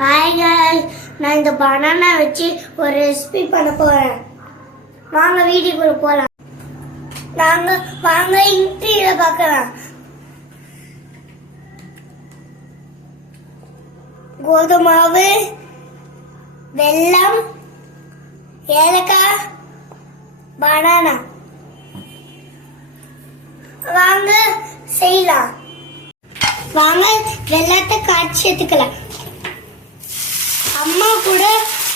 Hi guys, நான் இந்த banana வச்சு ஒரு ரெசிபி பண்ண போறேன். வாங்க வீடியோக்குள்ள போலாம். வாங்க இன்ட்ரோல பார்க்கலாம். கோதுமை மாவு, வெல்லம், ஏலக்காய், பனானா. வாங்க செய்யலாம். வாங்க வெல்லத்தை காய்ச்சி எடுத்துக்கலாம். அம்மா கூட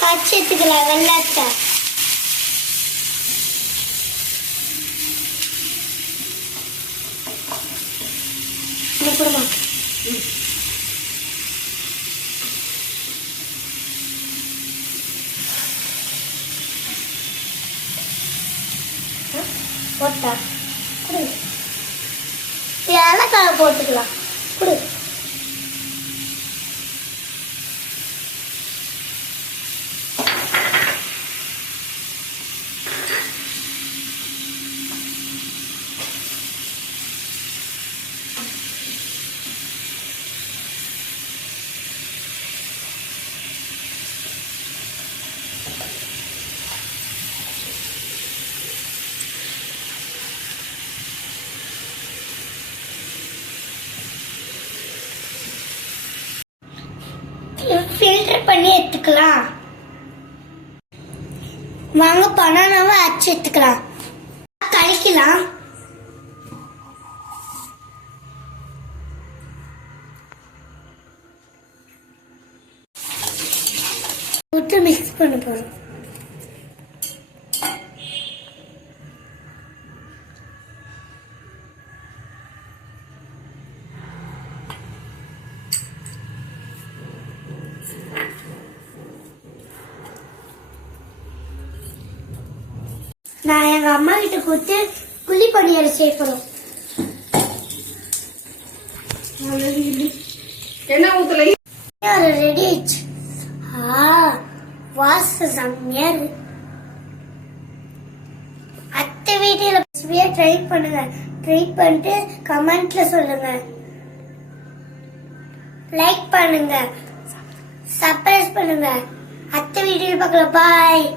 காய்ச்சி எடுத்துக்கலாம் வெல்லத்தை. கொடுமா போட்டா குடு. ஏலக்காய் போட்டுக்கலாம். குடு. ஃபில்டர் பண்ணி எடுத்துக்கலாம். வாங்க பனானாவை அரைச்சு எடுத்துக்கலாம். கலக்கலாம். விட்டு மிக்ஸ் பண்ண போறோம். நான் எங்க அம்மா கிட்ட கொடுத்து குழி பணியாரம் சேர்க்கணும். என்ன ஊத்தல ரெடி ஆயிடுச்சு. வாசம் செம்மையா இருக்கு. அத்தை வீட்டில ட்ரை பண்ணுங்க. ட்ரை பண்ணிட்டு கமெண்ட்ல சொல்லுங்க. லைக் பண்ணுங்க, சப்ஸ்கிரைப் பண்ணுங்க. அத்தை வீடியோ பார்க்கலாம். பாய்.